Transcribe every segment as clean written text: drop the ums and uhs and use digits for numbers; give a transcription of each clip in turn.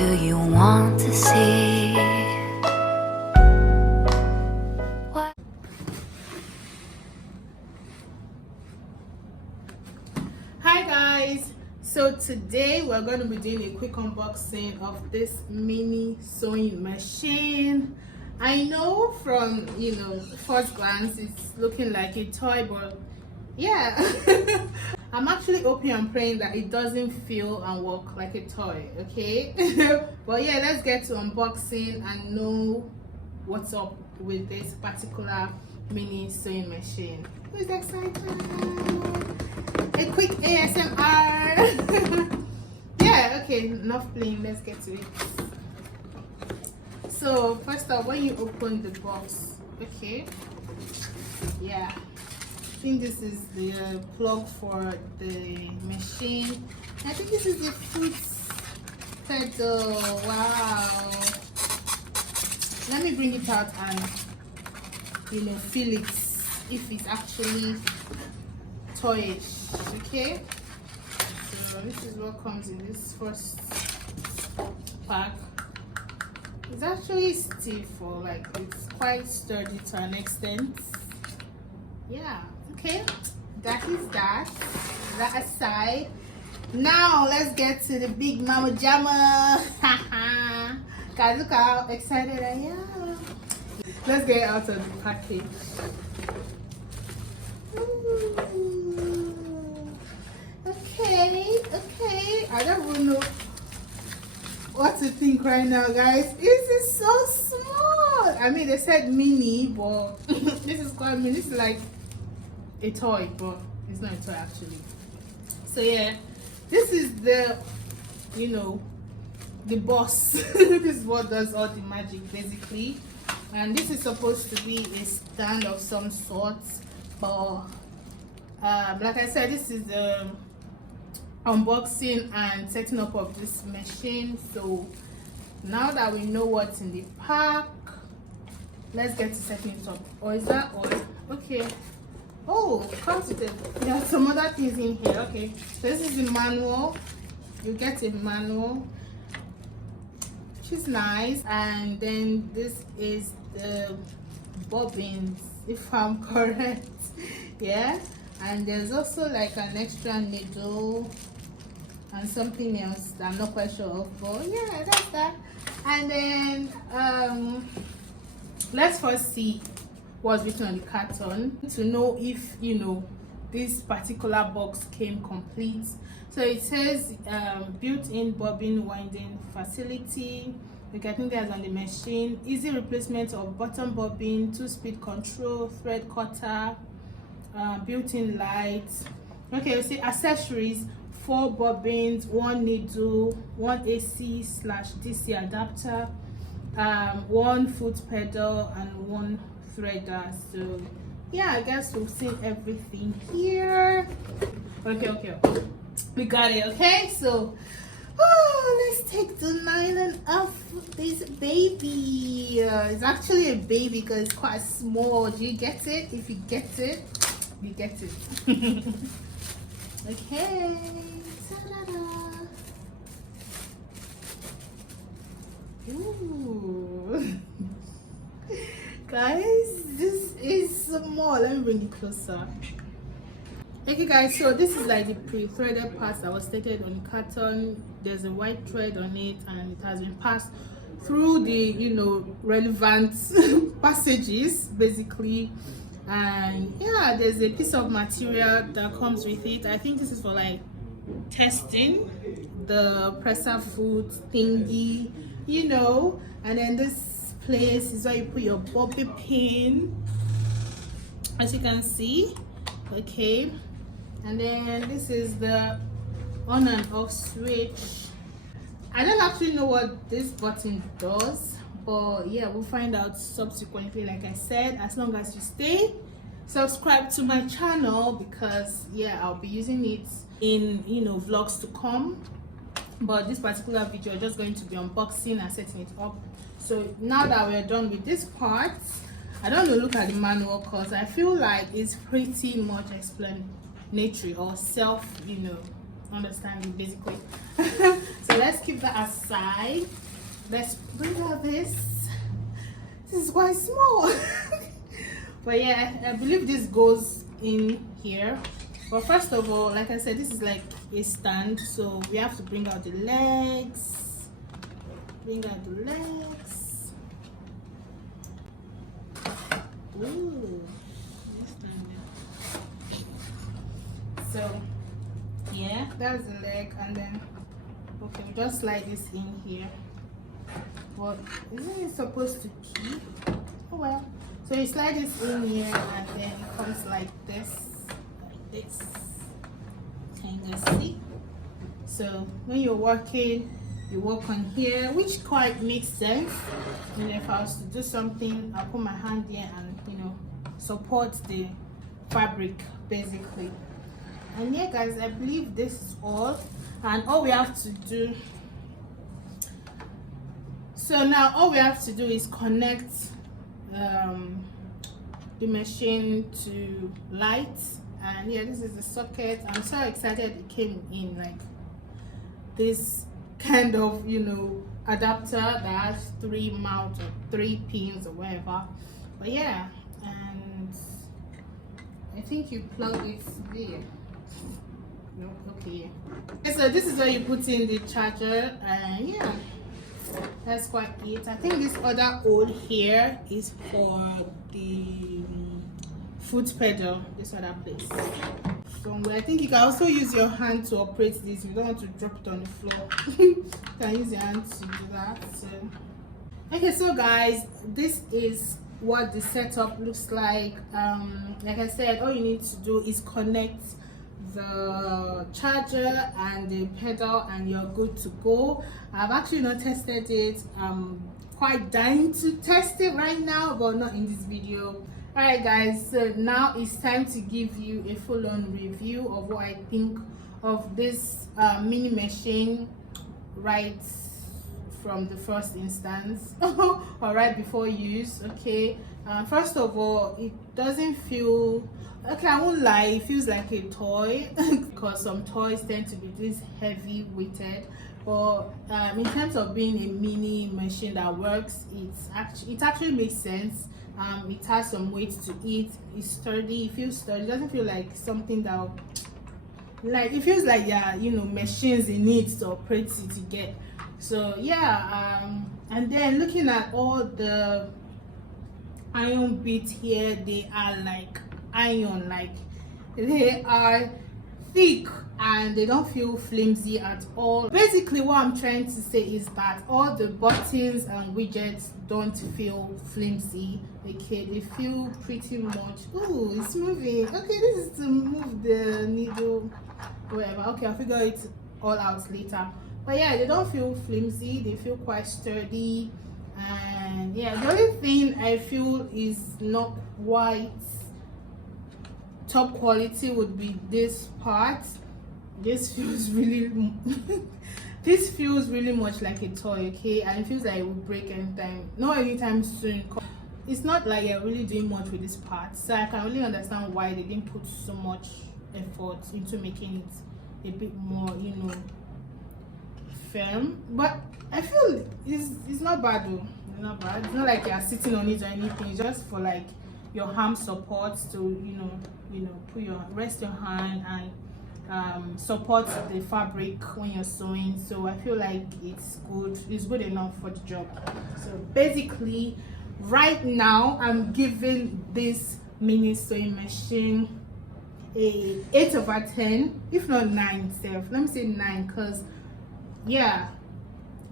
do you want to see? What? Hi guys, so today we're going to be doing a quick unboxing of this mini sewing machine. I know from first glance it's looking like a toy, but yeah. I'm actually hoping and praying that it doesn't feel and work like a toy, okay? But yeah, let's get to unboxing and know what's up with this particular mini sewing machine. Who's excited? A quick ASMR. Yeah, okay, enough playing, let's get to it. So first off, when you open the box, okay, yeah, I think this is the plug for the machine. I think this is the foot pedal. Wow. Let me bring it out and feel it, if it's actually toyish. Okay. So this is what comes in this first pack. It's actually stiff, or like it's quite sturdy to an extent. Yeah. Okay, that is that aside. Now let's get to the big mama jamma. Guys, look how excited I am. Let's get out of the package. Ooh. Okay, I don't even know what to think right now, guys. This is so small. I mean, they said mini, but this is quite mini. This is like a toy, but it's not a toy actually. So yeah, this is the the boss. This is what does all the magic basically, and this is supposed to be a stand of some sort, but like I said, this is the unboxing and setting up of this machine. So now that we know what's in the pack, let's get to setting it up. Or is that all? Okay. Oh, comes with it. There are some other things in here. Okay, so this is the manual. You get a manual, which is nice, and then this is the bobbins, if I'm correct. Yeah, and there's also like an extra needle and something else that I'm not quite sure of, but yeah, that's that. And then let's first see what's written on the carton to know if this particular box came complete. So it says built-in bobbin winding facility. Like I think that's on the machine. Easy replacement of bottom bobbin, 2-speed control, thread cutter, built-in lights. Okay, we see accessories: 4 bobbins, 1 needle, 1 AC/DC adapter, 1 foot pedal, and 1 threader. So yeah, I guess we've seen everything here. Okay, we got it. Okay, so let's take the nylon off this baby. It's actually a baby because it's quite small. Do you get it? If you get it, you get it. Okay, ta-da-da. Ooh. Guys, this is small. Let me bring it closer. Okay guys, so this is like the pre-threaded parts that was stated on the carton. There's a white thread on it, and it has been passed through the relevant passages basically. And yeah, there's a piece of material that comes with it. I think this is for like testing the presser foot thingy, and then this place is where you put your bobby pin, as you can see. Okay, and then this is the on and off switch. I don't actually know what this button does, but yeah, we'll find out subsequently. Like I said, as long as you stay subscribed to my channel, because yeah, I'll be using it in vlogs to come. But this particular video is just going to be unboxing and setting it up. So now that we're done with this part, I don't want to look at the manual because I feel like it's pretty much explanatory or self understanding basically. So let's keep that aside. Let's bring out this. This is quite small. But yeah, I believe this goes in here. But first of all, like I said, this is like a stand, so we have to bring out the legs. Bring out the legs. Ooh. So yeah, that's the leg, and then okay, we just slide this in here. But isn't it supposed to keep? Oh well. So you slide this in here, and then it comes like this. Can you guys see? So when you're working, you work on here, which quite makes sense. And if I was to do something, I'll put my hand here and, you know, support the fabric basically. And yeah guys, I believe this is all, and all we have to do, so now all we have to do is connect the machine to lights. And yeah, this is the socket. I'm so excited it came in like this kind of, you know, adapter that has 3 mounts or 3 pins or whatever. But yeah, and I think you plug it there. No, okay, yeah. So this is where you put in the charger, and yeah, that's quite it. I think this other hole here is for the foot pedal, this other place somewhere. I think you can also use your hand to operate this. You don't want to drop it on the floor. You can use your hand to do that. So okay, so guys, this is what the setup looks like. Like I said, all you need to do is connect the charger and the pedal and you're good to go. I've actually not tested it. I'm quite dying to test it right now, but not in this video. Alright guys, so now it's time to give you a full-on review of what I think of this mini machine right from the first instance or right before use. Okay, first of all, it doesn't feel okay, I won't lie, it feels like a toy because some toys tend to be this heavy weighted. But in terms of being a mini machine that works, it actually makes sense. It has some weight to it. It's sturdy. It feels sturdy. It doesn't feel like something that, like, it feels like there are, you know, machines in it to operate it to get. So yeah, and then looking at all the iron bits here, they are like iron, like they are thick and they don't feel flimsy at all. Basically what I'm trying to say is that all the buttons and widgets don't feel flimsy. Okay, they feel pretty much, ooh, it's moving. Okay, this is to move the needle, whatever. Okay, I'll figure it all out later. But yeah, they don't feel flimsy, they feel quite sturdy. And yeah, the only thing I feel is not quite top quality would be this part. This feels really this feels really much like a toy, okay, and it feels like it will break anytime, not anytime soon. It's not like you're really doing much with this part, so I can really understand why they didn't put so much effort into making it a bit more, you know, firm. But I feel it's not bad though. It's not bad. It's not like you're sitting on it or anything. It's just for like your arm support to, you know, put your rest your hand and support the fabric when you're sewing. So I feel like it's good enough for the job. So basically right now I'm giving this mini sewing machine a 8/10, if not 9 self. Let me say 9, because yeah,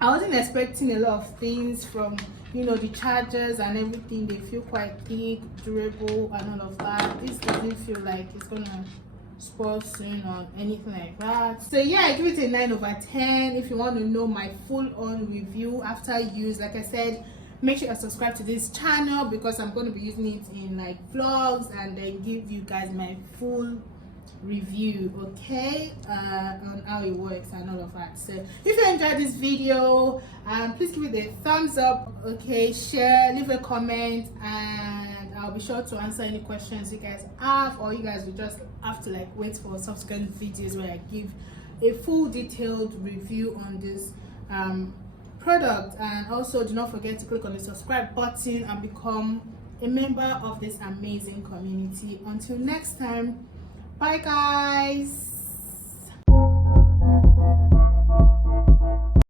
I wasn't expecting a lot of things from, you know, the chargers and everything. They feel quite thick, durable and all of that. This doesn't feel like it's gonna spoil soon or anything like that. So yeah, I give it a 9/10. If you want to know my full-on review after use, like I said, make sure you subscribe to this channel because I'm going to be using it in like vlogs and then give you guys my full review, okay, on how it works and all of that. So if you enjoyed this video, please give it a thumbs up, okay, share, leave a comment, and I'll be sure to answer any questions you guys have, or you guys will just have to like wait for subsequent videos where I give a full detailed review on this product. And also do not forget to click on the subscribe button and become a member of this amazing community. Until next time, bye guys.